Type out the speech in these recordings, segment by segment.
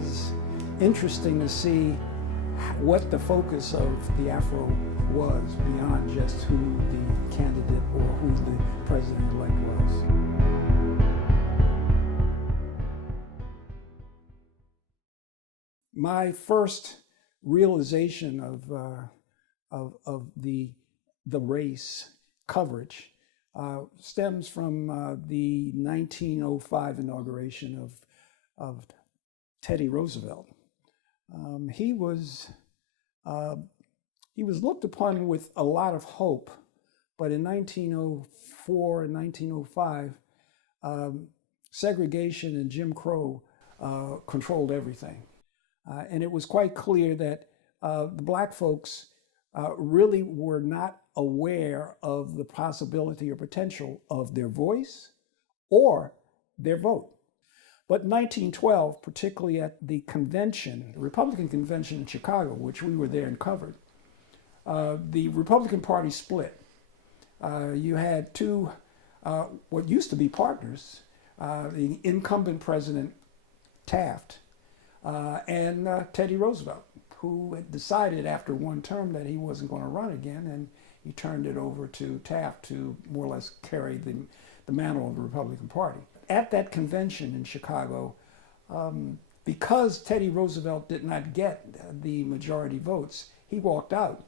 is interesting to see what the focus of the Afro was beyond just who the candidate or who the president-elect was. My first realization of the race coverage stems from the 1905 inauguration of Teddy Roosevelt. He was looked upon with a lot of hope, but in 1904 and 1905, segregation and Jim Crow controlled everything. And it was quite clear that the Black folks really were not aware of the possibility or potential of their voice or their vote. But in 1912, particularly at the convention, the Republican convention in Chicago, which we were there and covered, the Republican Party split. You had two, what used to be partners, the incumbent President Taft and Teddy Roosevelt, who had decided after one term that he wasn't going to run again, and he turned it over to Taft to more or less carry the mantle of the Republican Party. At that convention in Chicago, because Teddy Roosevelt did not get the majority votes, he walked out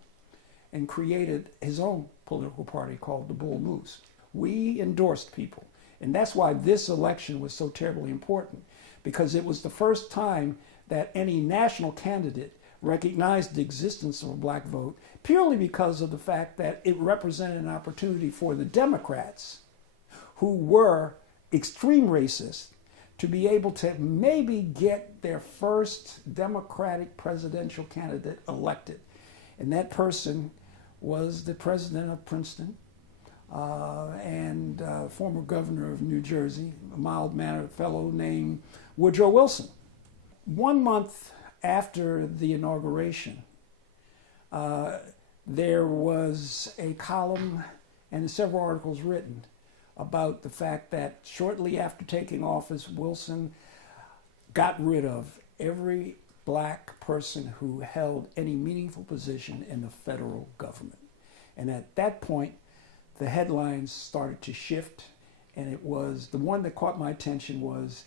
and created his own political party called the Bull Moose. We endorsed people, and that's why this election was so terribly important, because it was the first time that any national candidate recognized the existence of a Black vote, purely because of the fact that it represented an opportunity for the Democrats, who were extreme racists, to be able to maybe get their first Democratic presidential candidate elected. And that person was the president of Princeton and former governor of New Jersey, a mild-mannered fellow named Woodrow Wilson. 1 month after the inauguration, there was a column and several articles written about the fact that shortly after taking office, Wilson got rid of every Black person who held any meaningful position in the federal government. And at that point, the headlines started to shift, and it was, the one that caught my attention was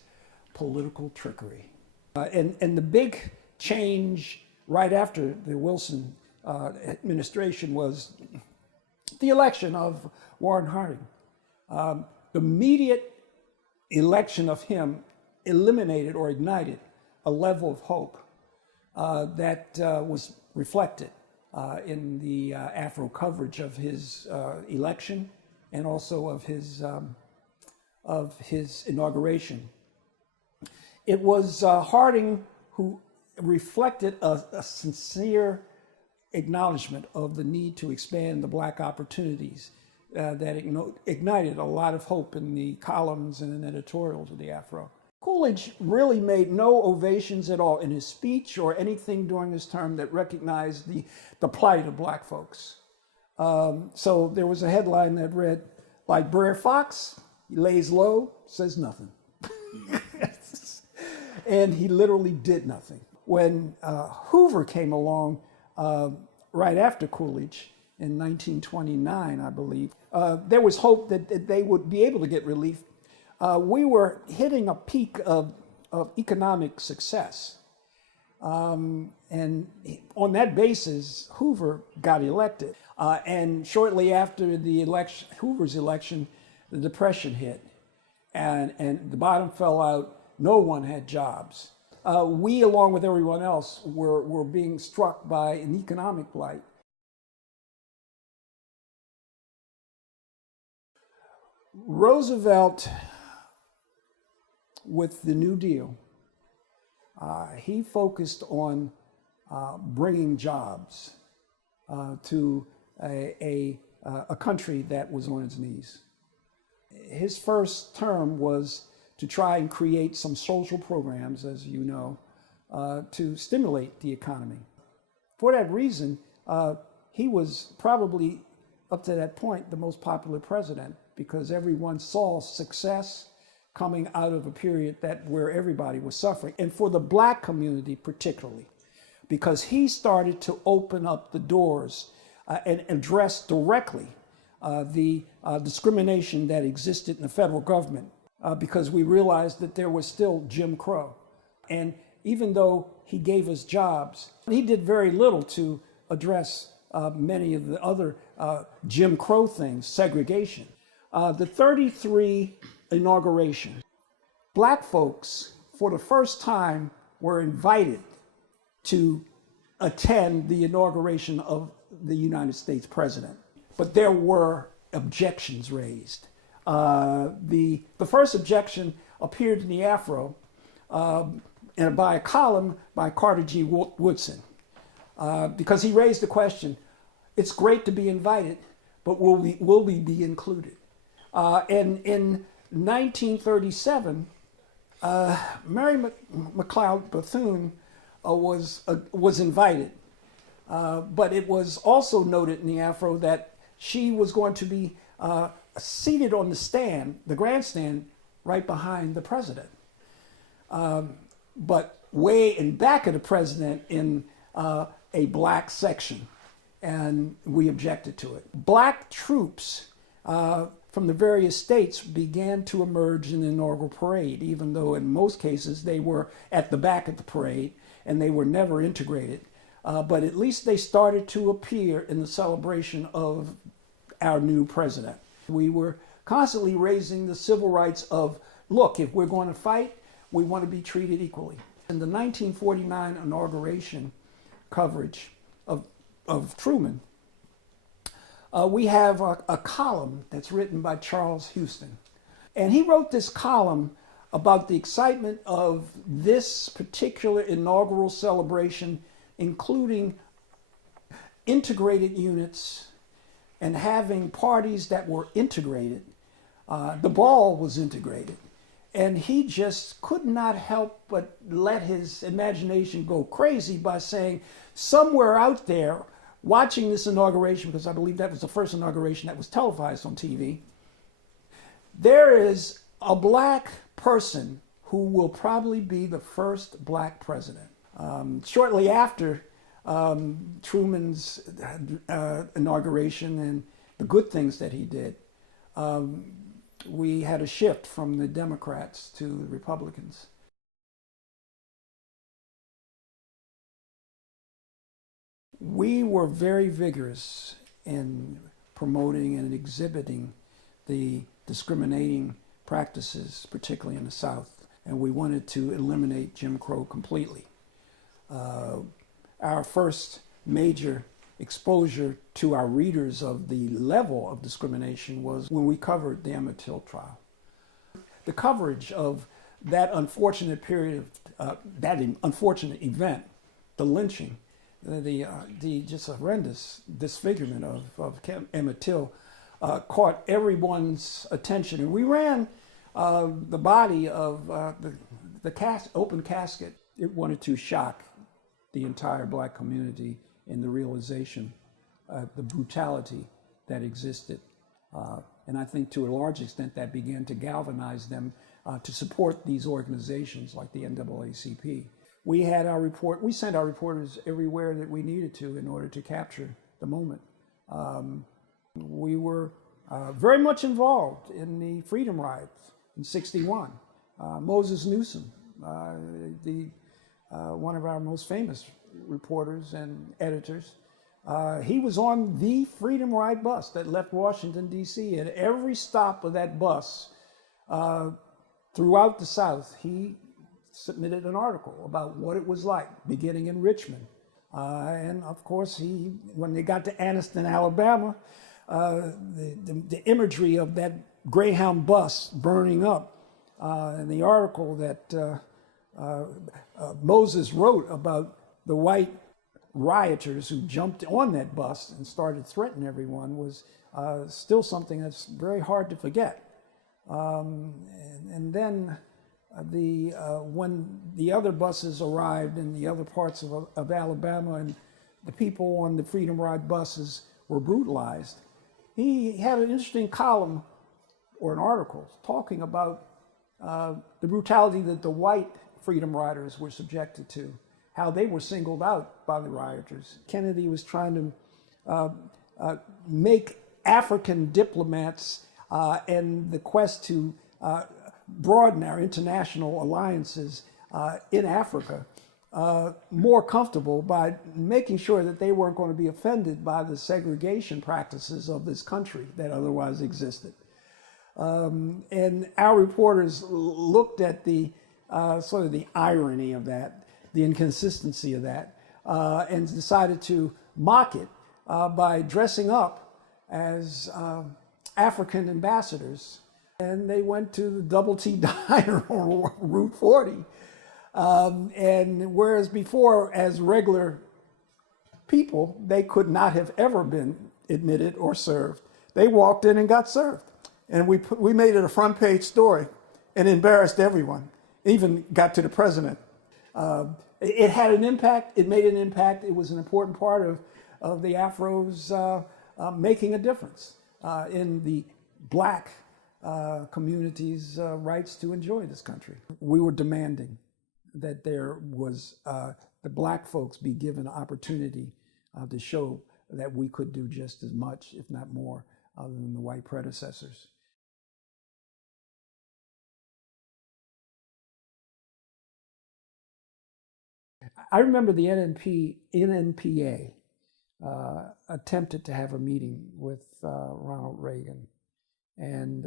political trickery. And the big change right after the Wilson administration was the election of Warren Harding. The immediate election of him eliminated or ignited a level of hope that was reflected in the Afro coverage of his election and also of his inauguration. It was Harding who reflected a sincere acknowledgement of the need to expand the Black opportunities that ignited a lot of hope in the columns and in editorials of the Afro. Coolidge really made no ovations at all in his speech or anything during his term that recognized the plight of Black folks. So there was a headline that read, like Brer Fox, he lays low, says nothing. And he literally did nothing. When Hoover came along right after Coolidge in 1929, I believe, there was hope that they would be able to get relief. We were hitting a peak of economic success. And on that basis, Hoover got elected. And shortly after the election, Hoover's election, the Depression hit. And the bottom fell out. No one had jobs. We, along with everyone else, were being struck by an economic blight. Roosevelt, with the New Deal, he focused on bringing jobs to a country that was on its knees. His first term was to try and create some social programs, as you know, to stimulate the economy. For that reason, he was probably, up to that point, the most popular president, because everyone saw success coming out of a period where everybody was suffering, and for the black community particularly, because he started to open up the doors and address directly the discrimination that existed in the federal government, because we realized that there was still Jim Crow. And even though he gave us jobs, he did very little to address many of the other Jim Crow things, segregation. The 33 inauguration, black folks, for the first time, were invited to attend the inauguration of the United States president. But there were objections raised. The first objection appeared in the Afro and by a column by Carter G. Woodson, because he raised the question, it's great to be invited, but will we be included? And in 1937, Mary McLeod Bethune was invited, but it was also noted in the Afro that she was going to be seated on the grandstand, right behind the president. But way in back of the president in a black section, and we objected to it. Black troops from the various states began to emerge in the inaugural parade, even though in most cases they were at the back of the parade and they were never integrated. But at least they started to appear in the celebration of our new president. We were constantly raising the civil rights of, look, if we're going to fight, we want to be treated equally. In the 1949 inauguration coverage of Truman, we have a column that's written by Charles Houston. And he wrote this column about the excitement of this particular inaugural celebration, including integrated units and having parties that were integrated. The ball was integrated. And he just could not help but let his imagination go crazy by saying, somewhere out there, watching this inauguration, because I believe that was the first inauguration that was televised on TV, there is a black person who will probably be the first black president. Shortly after Truman's inauguration and the good things that he did, we had a shift from the Democrats to the Republicans. We were very vigorous in promoting and exhibiting the discriminating practices, particularly in the South, and we wanted to eliminate Jim Crow completely. Our first major exposure to our readers of the level of discrimination was when we covered the Emmett Till trial. The coverage of that unfortunate period, that unfortunate event, the lynching, the just horrendous disfigurement of Emmett Till, caught everyone's attention. And we ran the body of the open casket. It wanted to shock the entire black community in the realization of the brutality that existed. And I think to a large extent that began to galvanize them to support these organizations like the NAACP. We sent our reporters everywhere that we needed to in order to capture the moment. We were very much involved in the Freedom Rides in '61. Moses Newsom, one of our most famous reporters and editors, he was on the Freedom Ride bus that left Washington, D.C. At every stop of that bus throughout the South, he submitted an article about what it was like, beginning in Richmond. And of course, when they got to Anniston, Alabama, the imagery of that Greyhound bus burning up, and the article that Moses wrote about the white rioters who jumped on that bus and started threatening everyone was still something that's very hard to forget. And then when the other buses arrived in the other parts of Alabama and the people on the Freedom Ride buses were brutalized, he had an interesting column or an article talking about the brutality that the white freedom riders were subjected to, how they were singled out by the rioters. Kennedy was trying to make African diplomats and the quest to broaden our international alliances in Africa more comfortable by making sure that they weren't going to be offended by the segregation practices of this country that otherwise existed. And our reporters looked at the sort of the irony of that, the inconsistency of that, and decided to mock it by dressing up as African ambassadors. And they went to the Double T Diner on Route 40. And whereas before, as regular people, they could not have ever been admitted or served, they walked in and got served. And we made it a front page story and embarrassed everyone, even got to the president. It had an impact, it made an impact. It was an important part of the Afros making a difference in the black community's rights to enjoy this country. We were demanding that there was, the black folks be given an opportunity to show that we could do just as much, if not more, than the white predecessors. I remember the NNPA attempted to have a meeting with Ronald Reagan. And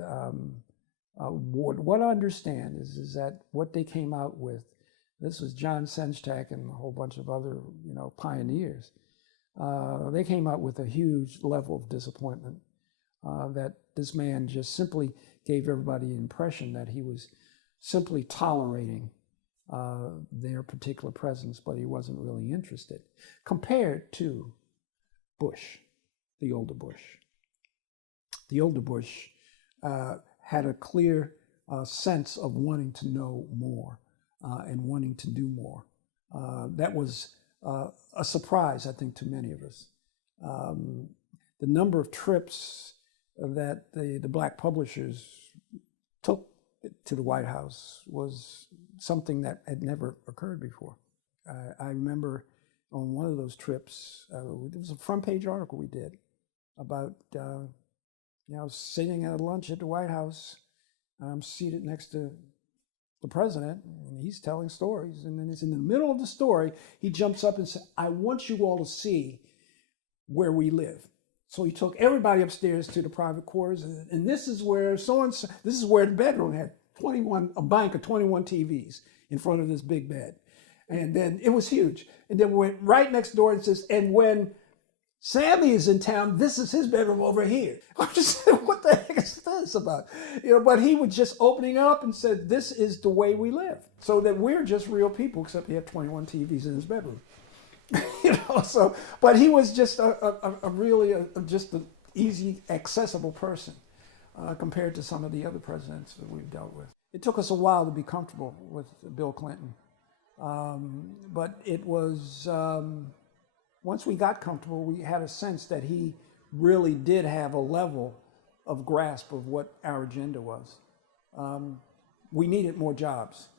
what I understand is that what they came out with, this was John Senchak and a whole bunch of other, pioneers. They came out with a huge level of disappointment that this man just simply gave everybody the impression that he was simply tolerating their particular presence, but he wasn't really interested, compared to Bush, the older Bush. The older Bush had a clear sense of wanting to know more and wanting to do more. That was a surprise, I think, to many of us. The number of trips that the black publishers took to the White House was something that had never occurred before. I remember on one of those trips, there was a front page article we did about sitting at lunch at the White House. I'm seated next to the president, and he's telling stories. And then it's in the middle of the story, he jumps up and said, "I want you all to see where we live." So he took everybody upstairs to the private quarters, and this is where this is where the bedroom had a bank of 21 TVs in front of this big bed. And then it was huge. And then we went right next door and says, "And when Sammy is in town, this is his bedroom over here." I just said, what the heck is this about? But he was just opening up and said, this is the way we live. So that we're just real people, except he had 21 TVs in his bedroom. But he was just just an easy, accessible person compared to some of the other presidents that we've dealt with. It took us a while to be comfortable with Bill Clinton. But it was, once we got comfortable, we had a sense that he really did have a level of grasp of what our agenda was. We needed more jobs.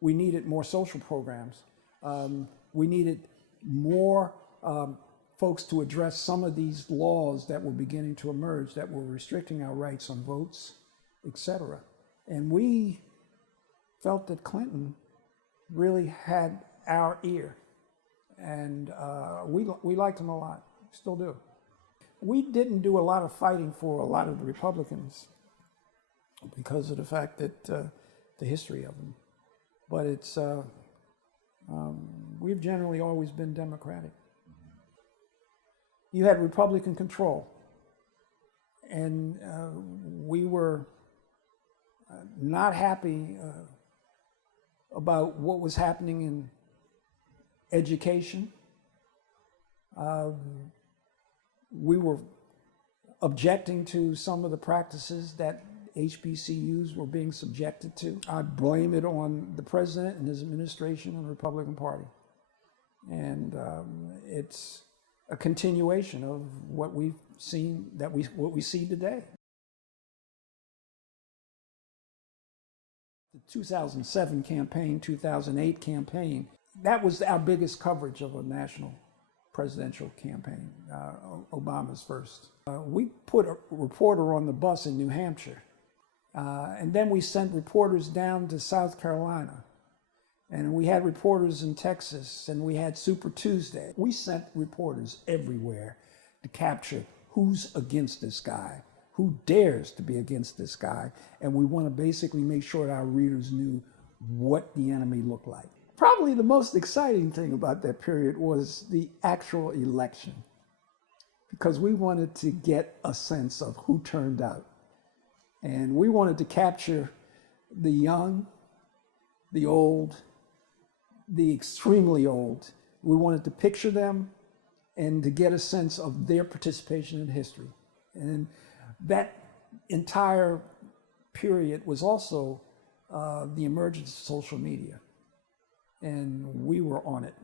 We needed more social programs. We needed more folks to address some of these laws that were beginning to emerge that were restricting our rights on votes, etc. And we felt that Clinton really had our ear. And we liked him a lot, still do. We didn't do a lot of fighting for a lot of the Republicans because of the fact that the history of them. But it's we've generally always been Democratic. You had Republican control, and we were not happy about what was happening in education. We were objecting to some of the practices that HBCUs were being subjected to. I blame it on the president and his administration and the Republican Party. And it's a continuation of what we've seen, what we see today. 2007 campaign, 2008 campaign. That was our biggest coverage of a national presidential campaign, Obama's first. We put a reporter on the bus in New Hampshire, and then we sent reporters down to South Carolina, and we had reporters in Texas, and we had Super Tuesday. We sent reporters everywhere to capture who's against this guy, who dares to be against this guy, and we want to basically make sure our readers knew what the enemy looked like. Probably the most exciting thing about that period was the actual election, because we wanted to get a sense of who turned out. And we wanted to capture the young, the old, the extremely old. We wanted to picture them and to get a sense of their participation in history. And that entire period was also the emergence of social media. And we were on it.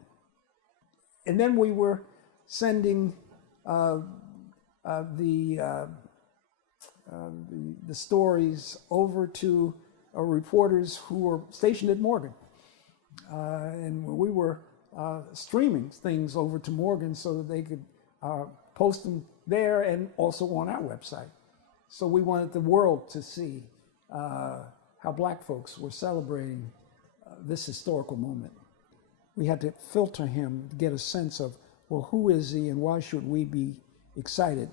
And then we were sending the stories over to reporters who were stationed at Morgan. And we were streaming things over to Morgan so that they could post them there and also on our website. So we wanted the world to see how Black folks were celebrating this historical moment. We had to filter him to get a sense of, well, who is he and why should we be excited?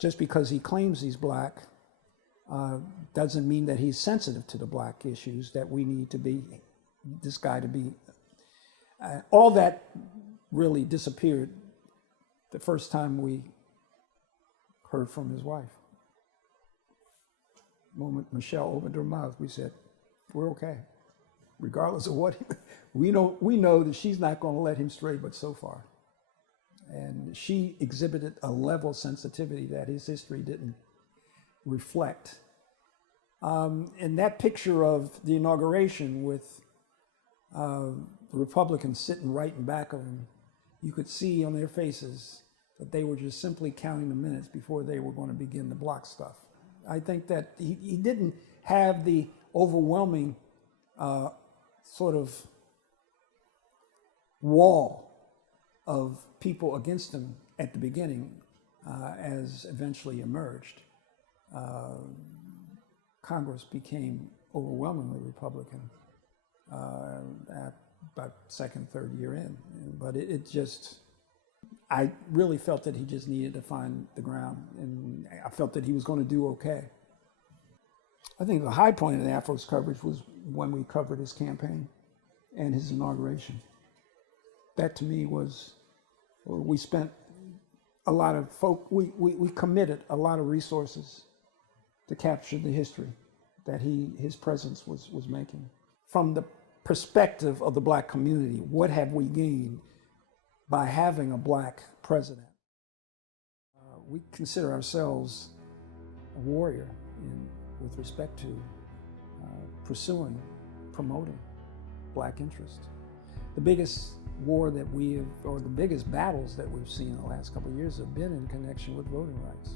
Just because he claims he's Black doesn't mean that he's sensitive to the Black issues that we need to be, this guy to be. All that really disappeared the first time we heard from his wife. The moment Michelle opened her mouth, we said, we're okay. Regardless of what, we know that she's not going to let him stray but so far. And she exhibited a level of sensitivity that his history didn't reflect. And that picture of the inauguration with the Republicans sitting right in back of him, you could see on their faces that they were just simply counting the minutes before they were going to begin the block stuff. I think that he didn't have the overwhelming sort of wall of people against him at the beginning as eventually emerged. Congress became overwhelmingly Republican at about second, third year in. But I really felt that he just needed to find the ground, and I felt that he was going to do okay. I think the high point of the Afro's coverage was when we covered his campaign and his inauguration. That to me was, we spent a lot of we committed a lot of resources to capture the history that his presence was making. From the perspective of the Black community, what have we gained by having a Black president? We consider ourselves a warrior with respect to promoting Black interest. The biggest war that the biggest battles that we've seen in the last couple of years have been in connection with voting rights,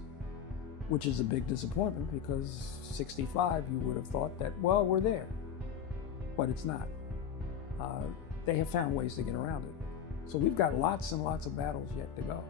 which is a big disappointment because 65, you would have thought that, well, we're there, but it's not. They have found ways to get around it. So we've got lots and lots of battles yet to go.